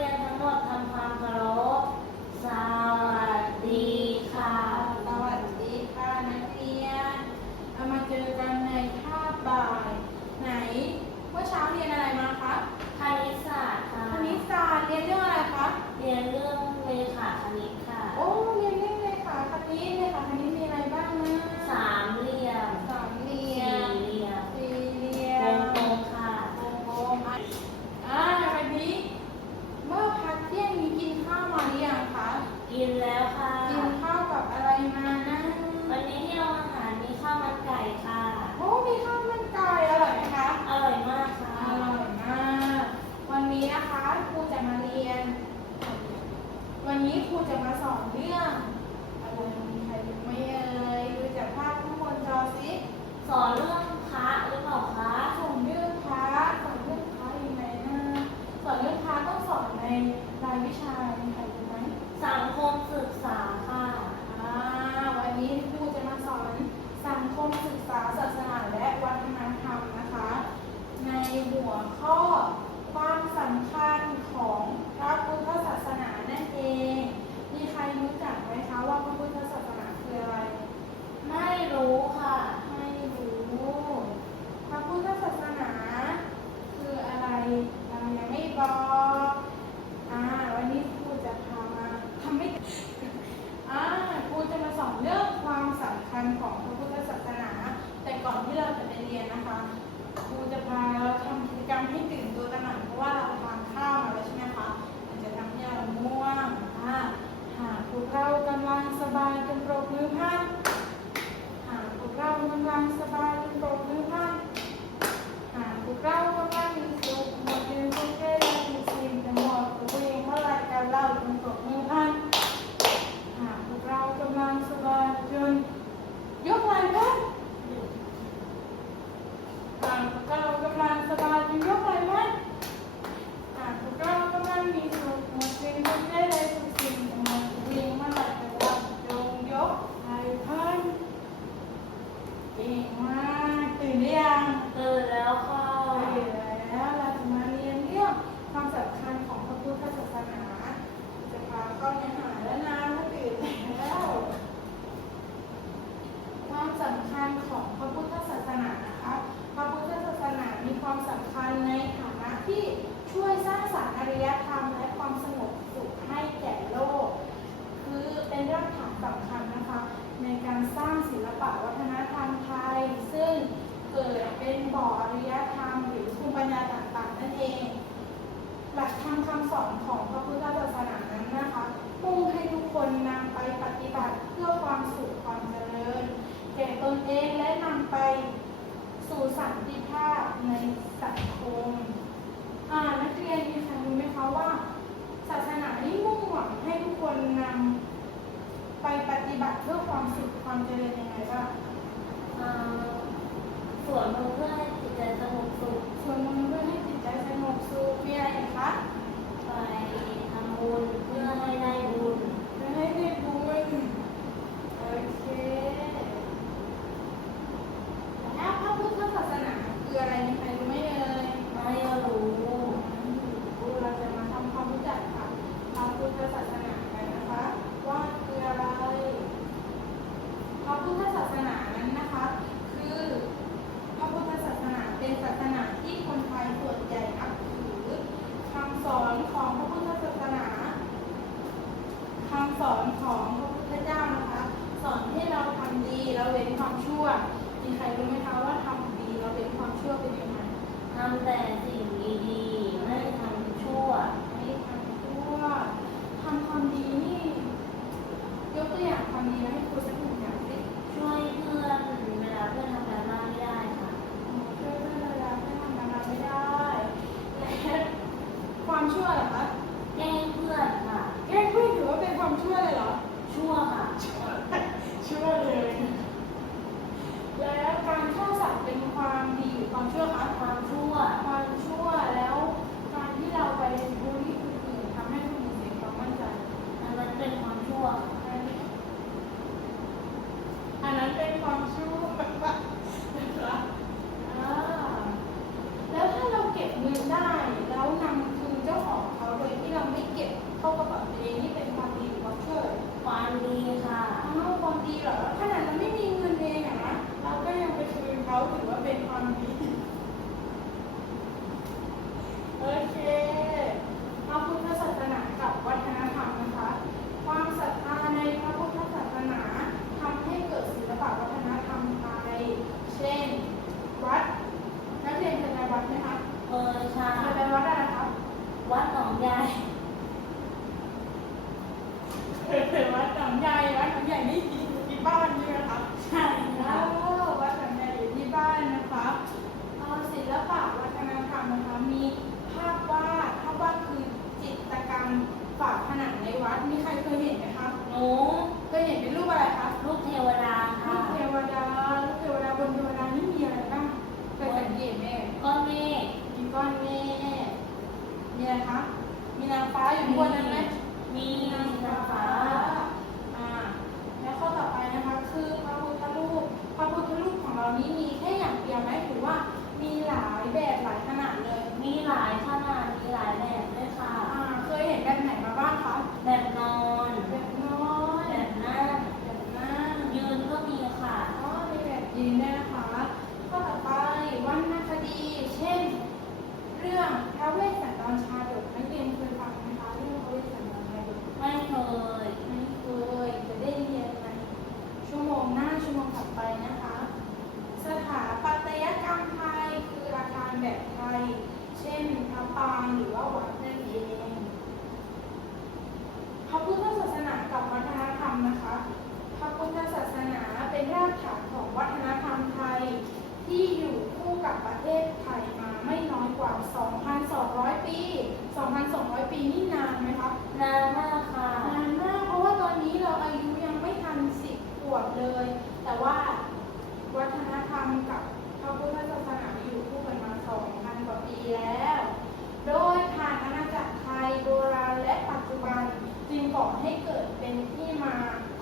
Hallelujah, the Lord. รายวิชาเป็นใครรู้ไหมสังคมศึกษาค่ะวันนี้ครูจะมาสอนสังคมศึกษาศาสนาและวัฒนธรรมนะคะ ในหัวข้อความสำคัญของพระพุทธศาสนานั่นเอง มีใครรู้จักไหมคะว่าพระพุทธศาสนาคืออะไร ไม่รู้ค่ะ ไม่รู้ พระพุทธศาสนาคืออะไรยังไม่บอก อริยธรรมและความสงบสุขให้แก่โลก คือเป็นรากฐานสำคัญนะคะ ในการสร้างศิลปะวัฒนธรรมไทย ซึ่งเกิดเป็นบ่ออริยธรรมหรือภูมิปัญญาต่างๆ นั่นเอง หลักธรรมคำสอนของพระพุทธศาสนานั้นนะคะมุ่งให้ทุกคนนำไปปฏิบัติเพื่อความสุขความเจริญแก่ตนเองและนำไปสู่สันติภาพในสังคม นักเรียนมีความรู้ไหมคะว่า ศาสนานี่มุ่งหวังให้ทุกคนนำไปปฏิบัติเพื่อความสุขความเจริญยังไงบ้างส่วนมุ่งเพื่อให้จิตใจสงบสุขส่วนมุ่งเพื่อให้จิตใจสงบสุขมีอะไรอีกคะไปทำบุญเพื่อให้ได้บุญเพื่อให้ได้บุญ มีอะไรคะ มีนางฟ้าอยู่ข้างบนนั้นไหมมีนางฟ้า อ่า และข้อต่อไปนะคะคือพระพุทธรูป พระพุทธรูปของเรานี้มีแค่อย่างเดียวไหมหรือว่ามีหลายแบบหลายขนาดเลย มีหลายขนาด มีหลายแบบด้วยค่ะ อ่า เคยเห็นแบบไหนมาบ้างคะ แบบนอนแบบน้อย แบบนั่ง แบบนั่ง ยืนก็มีค่ะ อ๋อมีแบบยืนด้วยนะคะ ข้อต่อไปวรรณคดี เช่น เรื่องพระเวสสันดรชาดกนักเรียนเคยฟังไหมคะเรื่องพระเวสสันดรชาดก ไม่เคย ไม่เคยจะได้เรียนในชั่วโมงหน้าชั่วโมงถัดไปนะคะ สถาปัตยกรรมไทยคืออาคารแบบไทย เช่นพระปรางหรือว่าวัดนั่นเอง พระพุทธศาสนากับวัฒนธรรมนะคะ พระพุทธศาสนาเป็นรากฐานของวัฒนธรรมไทย ที่อยู่คู่กับประเทศไทยมาไม่น้อย กว่า 2,200 ปี 2,200 ปีนี่นานไหมคะ นานมากค่ะ นานมาก เพราะว่าตอนนี้เราอายุยังไม่ทันสิบขวบเลย แต่ว่าวัฒนธรรมกับพระพุทธศาสนาอยู่คู่กันมา 2,000 กว่าปีแล้ว โดยผ่านอาณาจักรไทยโบราณและปัจจุบันจึงก่อให้เกิดเป็นที่มา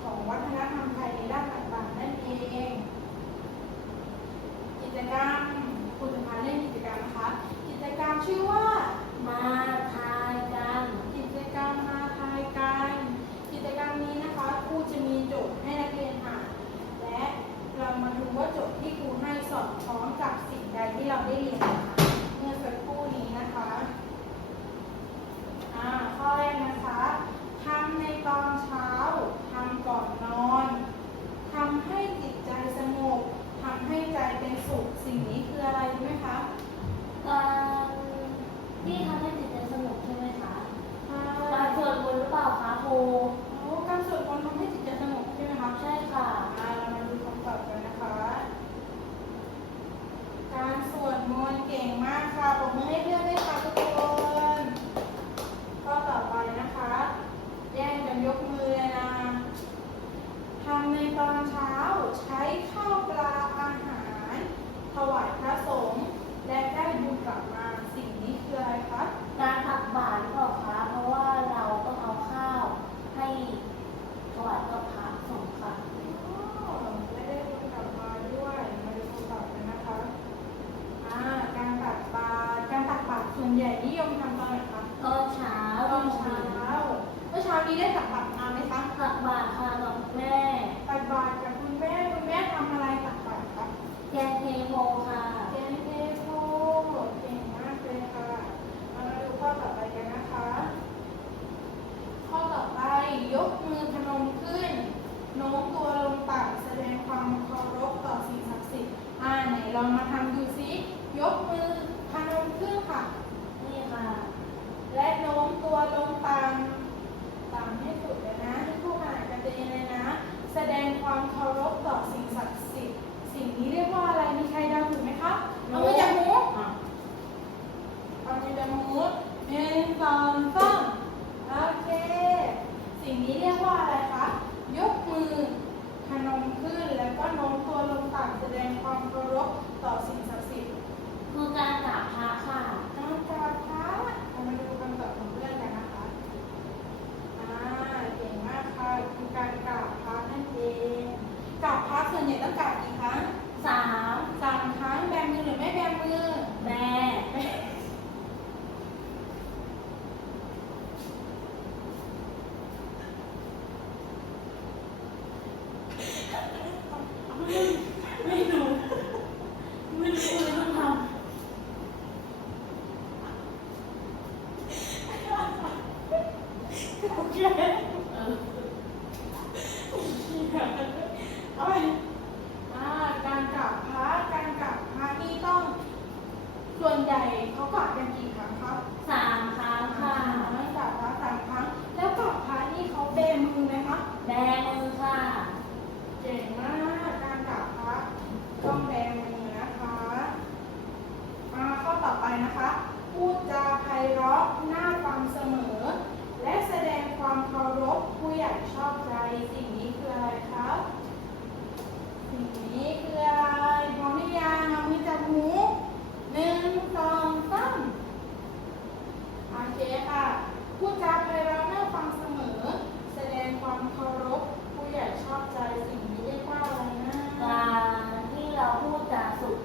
ของวัฒนธรรมไทยในด้านต่างๆนั่นเอง กิจกรรมคุณสุภาเล่นกิจกรรม ชื่อว่า มาทายกัน กิจกรรมมาทายกัน กิจกรรมนี้นะคะครูจะมีโจทย์ให้นักเรียนอ่านและเรามาดูว่าโจทย์ที่ครูให้สอดคล้องกับสิ่งใดที่เราได้เรียนนะคะเมื่อสักครู่นี้นะคะอ่าข้อแรกนะคะทำในตอนเช้าทำก่อนนอนทำให้จิตใจสงบทำให้ใจเป็นสุขสิ่งนี้คืออะไรรู้ไหมคะ การที่ทำให้จิตใจสงบใช่ไหมคะ อ่า การสวดมนต์หรือเปล่าคะครู โอ้การสวดมนต์ทำให้จิตใจสงบใช่ไหมคะ ใช่ค่ะ อ่าเรามาดูคำตอบกันนะคะ การสวดมนต์เก่งมากค่ะผมมือให้เพื่อนด้วยค่ะทุกคนข้อต่อไปนะคะ แย่งกันยกมือเลยนะทำในตอนเช้าใช้ข้าวปลาอาหาร ถวายพระสงฆ์และได้บุญกลับมาสิ่งนี้คืออะไรคะ การตักบาตรหรือเปล่าคะ เพราะว่าเราต้องเอาข้าวให้ถวายกับพระสงฆ์ค่ะ อ๋อและได้บุญกลับมาด้วยมาดูคำตอบกันนะคะ อ่า การตักบาตรการตักบาตรส่วนใหญ่นิยมทำตอนไหนคะ ตอนเช้า ตอนเช้าเมื่อเช้านี้ได้ตักบาตรมาไหมคะ ตักบาตรค่ะกับแม่ ตักบาตรกับคุณแม่คุณแม่ทำอะไรตักบาตรคะ แกงเทโพค่ะ แกงเทโพเก่งมากเลยค่ะเอามาดูข้อต่อไปกันนะคะ ข้อต่อไปยกมือพนมขึ้น โน้มตัวลงต่ำแสดงความเคารพต่อสิ่งศักดิ์สิทธิ์อ่าไหนลองมาทำดูซิยกมือพนมขึ้นค่ะ นี่ค่ะ และโน้มตัวลงต่ำต่ำให้สุดเลยนะที่ผู้ขนาดกระเตงเลยนะ แสดงความเคารพต่อสิ่งศักดิ์สิทธิ์สิ่งนี้เรียกว่าอะไรมีใครเดาถูกไหมคะเอามือจับหูเอามือจับหูหนึ่งสองสามโอเค สิ่งนี้เรียกว่าอะไรคะ ยกมือพนมขึ้นแล้วก็โน้มตัวลงต่ำแสดงความเคารพต่อสิ่ง นะคะ พูดจาไพเราะน่าฟังเสมอ และแสดงความเคารพผู้ใหญ่ชอบใจสิ่งนี้คืออะไรครับสิ่งนี้คืออะไรพร้อมหรืยางเอามืจับหูหนึ่งสองสามโอเคค่ะ พูดจาไพเราะน่าฟังเสมอ แสดงความเคารพผู้ใหญ่ชอบใจสิ่งนี้เรียกว่าอะไรนะการที่เราพูดจาสุข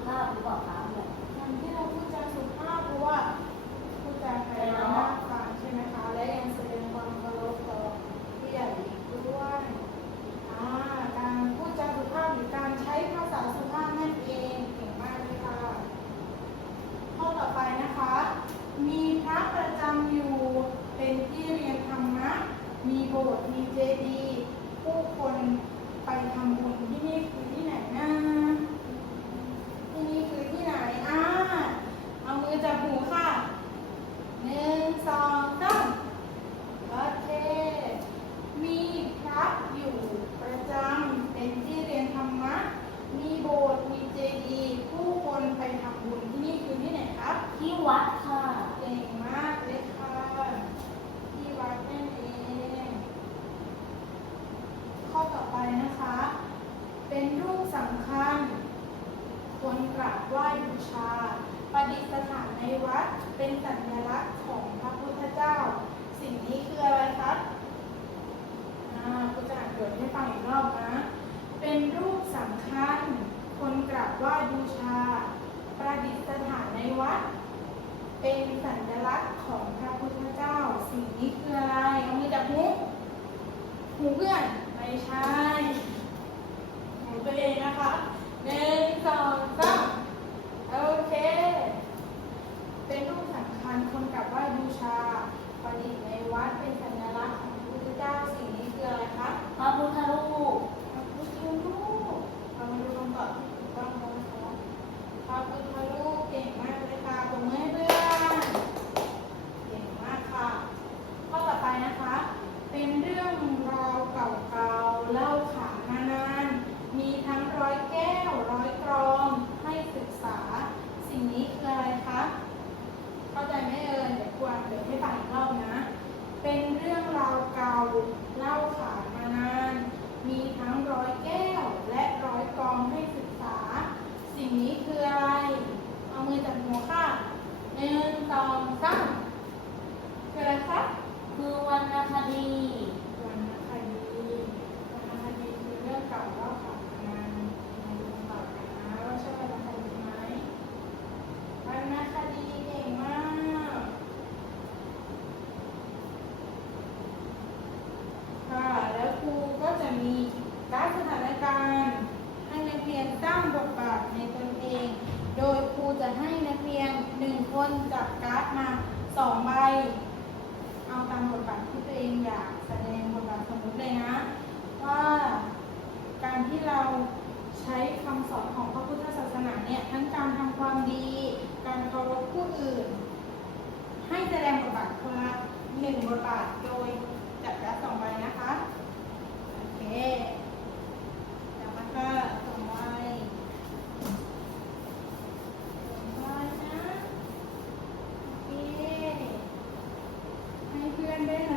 มะ เป็นรูปสำคัญ คนกราบไหว้บูชา ประดิษฐานในวัด เป็นสัญลักษณ์ของพระพุทธเจ้า สิ่งนี้คืออะไรเอามือจับหูหูเพื่อนไม่ใช่หูตัวเองนะคะหนึ่งสองสามโอเค เป็นรูปสำคัญคนกราบไหว้บูชา ประดิษฐ์ในวัดเป็นสัญลักษณ์ของพระพุทธเจ้าสิ่งนี้ืออะไรคะพระพุทธรูป งนี้คืออะไร เอามือจับหัวค่ะหนึ่งสองสามคืออะไรครับคือวรรณคดี หนึ่งคนจับการ์ดมาสองใบ เอาตามบทบาทที่ตัวเองอยากแสดงบทบาทสมมติเลยนะ ว่าการที่เราใช้คำสอนของพระพุทธศาสนาเนี่ยทั้งการทำความดี การเคารพผู้อื่น ให้แสดงบทบาทคนละหนึ่งบทบาทโดยจับการ์ดสองใบนะคะ โอเคแล้วก็ കണ്ടേ